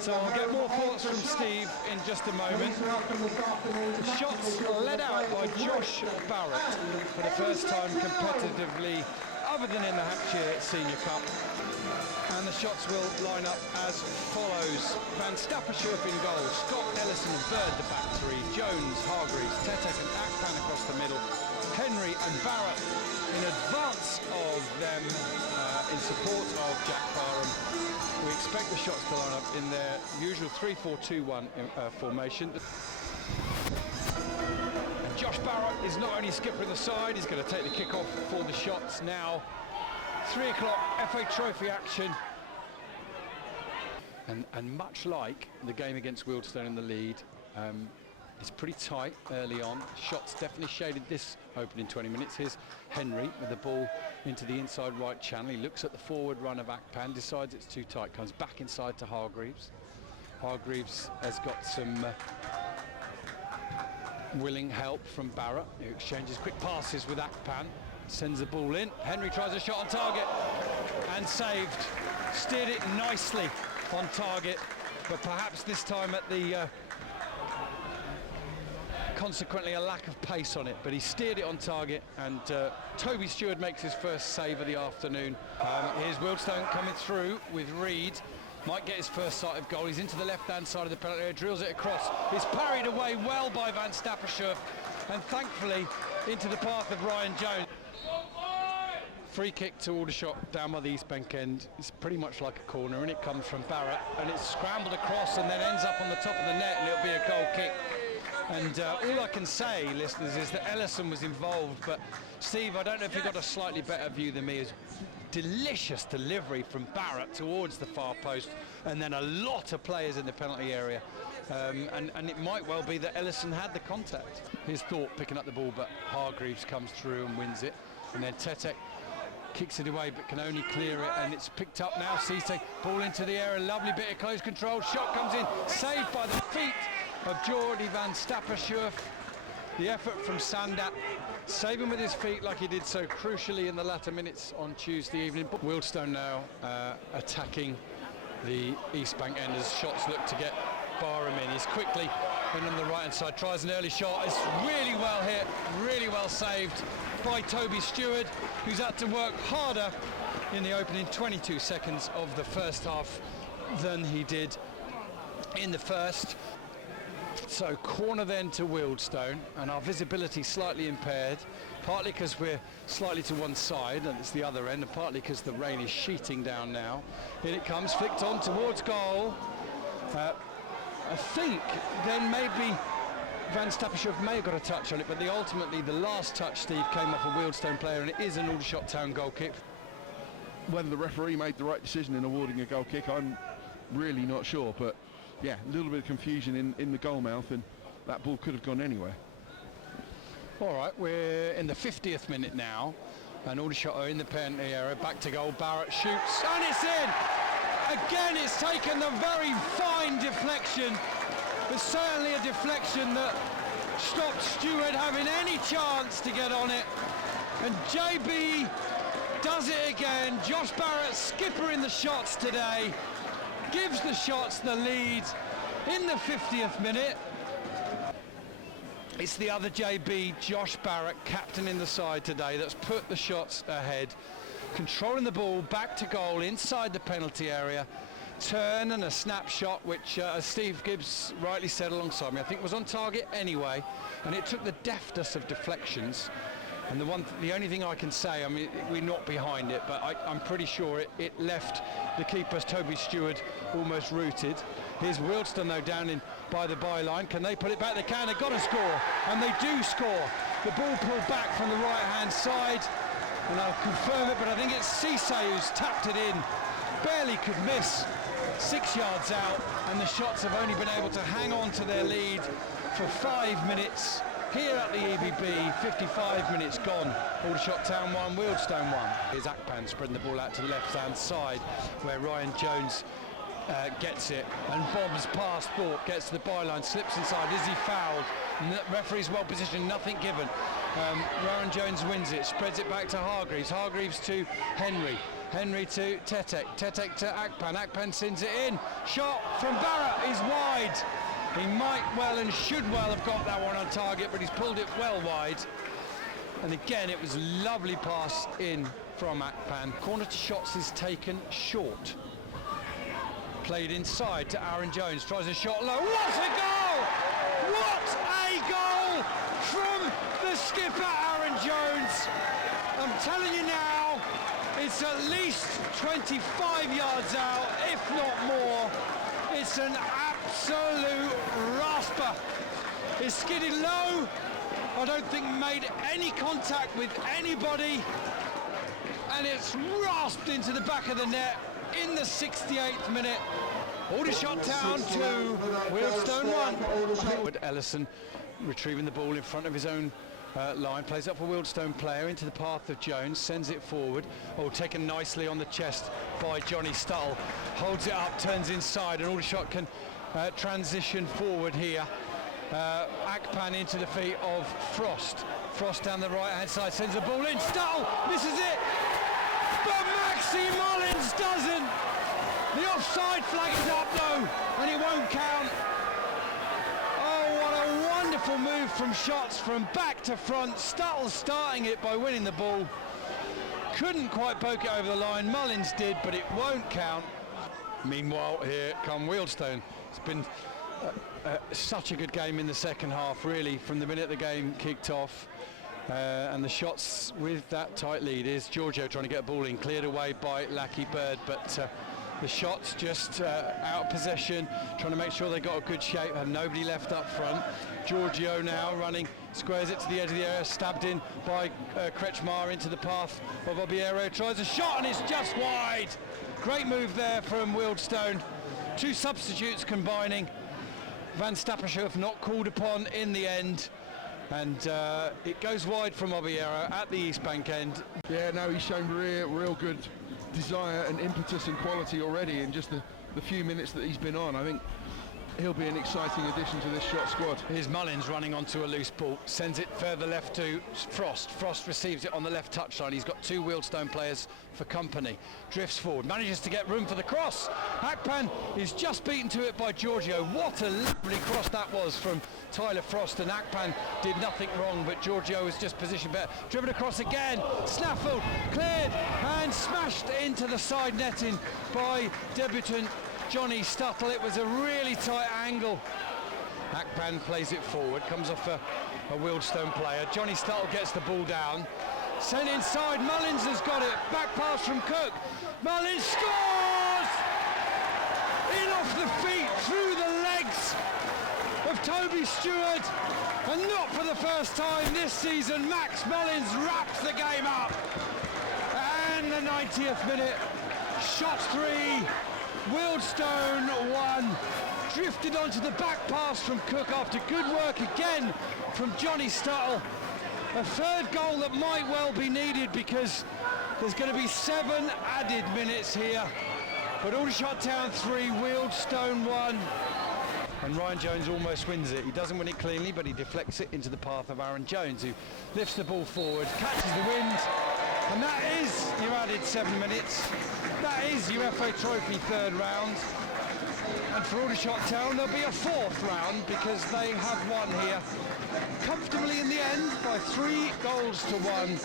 So we'll get more thoughts from Steve in just a moment. The shots led out by Josh Barrett for the first time competitively, other than in the Hampshire Senior Cup. And the shots will line up as follows. Van Stappershoef in goal, Scott, Ellison and Bird the back three, Jones, Hargreaves, Tetek and Akpan across the middle, Henry and Barrett in advance of them in support of Jack Barham. We expect the shots to line up in their usual 3-4-2-1 formation. And Josh Barrett is not only skippering the side, he's going to take the kick-off for the shots now. 3 o'clock FA Trophy action, and much like the game against Wealdstone in the lead, it's pretty tight early on. Shots definitely shaded this opening 20 minutes. Here's Henry with the ball into the inside right channel. He looks at the forward run of Akpan, decides it's too tight, comes back inside to Hargreaves. Hargreaves has got some willing help from Barrett, who exchanges quick passes with Akpan. Sends the ball in. Henry tries a shot on target and saved. Steered it nicely on target, but perhaps this time at the consequently a lack of pace on it, but he steered it on target, and Toby Stewart makes his first save of the afternoon. Here's Wealdstone coming through with Reed. Might get his first sight of goal. He's into the left-hand side of the penalty area, drills it across. It's parried away well by Van Stappershoef, and thankfully into the path of Ryan Jones. Free kick to Aldershot down by the East Bank end. It's pretty much like a corner, and it comes from Barrett, and it's scrambled across and then ends up on the top of the net, and it'll be a goal kick. And all I can say, listeners, is that Ellison was involved, but Steve, I don't know if you got a slightly better view than me. Is delicious delivery from Barrett towards the far post, and then a lot of players in the penalty area, and it might well be that Ellison had the contact. Here's Thorpe picking up the ball, but Hargreaves comes through and wins it, and then Tetek kicks it away but can only clear it, and it's picked up now. Cesay, ball into the area, lovely bit of close control, shot comes in, saved by the feet of Geordie Van Stappershoef. The effort from Sandat, saving with his feet like he did so crucially in the latter minutes on Tuesday evening. Wealdstone now attacking the East Bank end as shots look to get Barham in. He's quickly in on the right hand side, tries an early shot. It's really well hit, really well saved by Toby Stewart, who's had to work harder in the opening 22 seconds of the first half than he did in the first. So corner then to Wealdstone, and our visibility slightly impaired, partly because we're slightly to one side and it's the other end, and partly because the rain is sheeting down now. In it comes, flicked on towards goal. I think then maybe Van Stappershoef may have got a touch on it, but ultimately the last touch, Steve, came off a Wealdstone player, and it is an Aldershot Town goal kick. Whether the referee made the right decision in awarding a goal kick, I'm really not sure, but yeah, a little bit of confusion in the goal mouth, and that ball could have gone anywhere. All right, we're in the 50th minute now, and Aldershot are in the penalty area, back to goal, Barrett shoots, and it's in! Again, it's taken the very fine deflection, but certainly a deflection that stopped Stewart having any chance to get on it. And JB does it again. Josh Barrett skippering the shots today, gives the shots the lead in the 50th minute. It's the other JB, Josh Barrett, captain in the side today, that's put the shots ahead, controlling the ball back to goal inside the penalty area. Turn and a snapshot, which as Steve Gibbs rightly said alongside me, I think was on target anyway, and it took the deftest of deflections. And the only thing I can say, I mean, we're not behind it, but I'm pretty sure it left the keeper, Toby Stewart, almost rooted. Here's Wealdstone though down in by the byline. Can they put it back? They can. They've got to score, and they do score. The ball pulled back from the right-hand side, and I'll confirm it, but I think it's Cesay who's tapped it in. Barely could miss. 6 yards out, and the shots have only been able to hang on to their lead for 5 minutes here at the EBB. 55 minutes gone. Aldershot Town 1, Wealdstone 1. Here's Akpan spreading the ball out to the left hand side, where Ryan Jones gets it and bombs past Thorpe, gets to the byline, slips inside. Is he fouled? Referee's well positioned, nothing given. Rowan Jones wins it, spreads it back to Hargreaves. Hargreaves to Henry. Henry to Tetek. Tetek to Akpan. Akpan sends it in. Shot from Barrett is wide. He might well and should well have got that one on target, but he's pulled it well wide. And again, it was a lovely pass in from Akpan. Corner to shots is taken short. Played inside to Aaron Jones. Tries a shot low. What a goal! What a goal from the skipper, Aaron Jones. I'm telling you now, it's at least 25 yards out, if not more. It's an absolute rasper. It's skidded low. I don't think made any contact with anybody. And it's rasped into the back of the net in the 68th minute. Aldershot Town 2, Wealdstone 1. Ellison retrieving the ball in front of his own line, plays up for Wealdstone player into the path of Jones, sends it forward. Oh, taken nicely on the chest by Johnny Stuttle. Holds it up, turns inside, and Aldershot can transition forward here. Akpan into the feet of Frost. Frost down the right-hand side, sends the ball in. Stuttle misses it, but Maxi Mullins doesn't. The offside flag is up though, and it won't count. Oh, what a wonderful move from shots from back to front. Stuttle starting it by winning the ball. Couldn't quite poke it over the line. Mullins did, but it won't count. Meanwhile, here come Wealdstone. It's been such a good game in the second half, really, from the minute the game kicked off. And the shots with that tight lead is Giorgio trying to get a ball in, cleared away by Lackey Bird, but the shots just out of possession, trying to make sure they got a good shape, have nobody left up front. Giorgio now running, squares it to the edge of the area, stabbed in by Kretschmar into the path of Obiero, tries a shot and it's just wide. Great move there from Wealdstone. Two substitutes combining. Van Stappershoef not called upon in the end. And it goes wide from Obiero at the East Bank end. Yeah, no, he's shown real good desire and impetus and quality already in just the few minutes that he's been on. I think he'll be an exciting addition to this shot squad. Here's Mullins running onto a loose ball, sends it further left to Frost. Frost receives it on the left touchline. He's got two Wealdstone players for company. Drifts forward, manages to get room for the cross. Akpan is just beaten to it by Giorgio. What a lovely cross that was from Tyler Frost, and Akpan did nothing wrong, but Giorgio was just positioned better. Driven across again, snaffled, cleared, and smashed into the side netting by debutant Johnny Stuttle. It was a really tight angle. Akpan plays it forward, comes off a Wealdstone player. Johnny Stuttle gets the ball down, sent inside. Mullins has got it. Back pass from Cook. Mullins scores! In off the feet, through the legs of Toby Stewart, and not for the first time this season. Max Mullins wraps the game up. And the 90th minute, shot three. Wealdstone 1, drifted onto the back pass from Cook after good work again from Johnny Stuttle. A third goal that might well be needed because there's going to be 7 added minutes here. But Aldershot Town 3, Wealdstone 1. And Ryan Jones almost wins it. He doesn't win it cleanly, but he deflects it into the path of Aaron Jones, who lifts the ball forward, catches the wind, and that is your added 7 minutes. That is your FA Trophy third round. And for Aldershot Town, there'll be a fourth round because they have won here comfortably in the end by 3 goals to 1.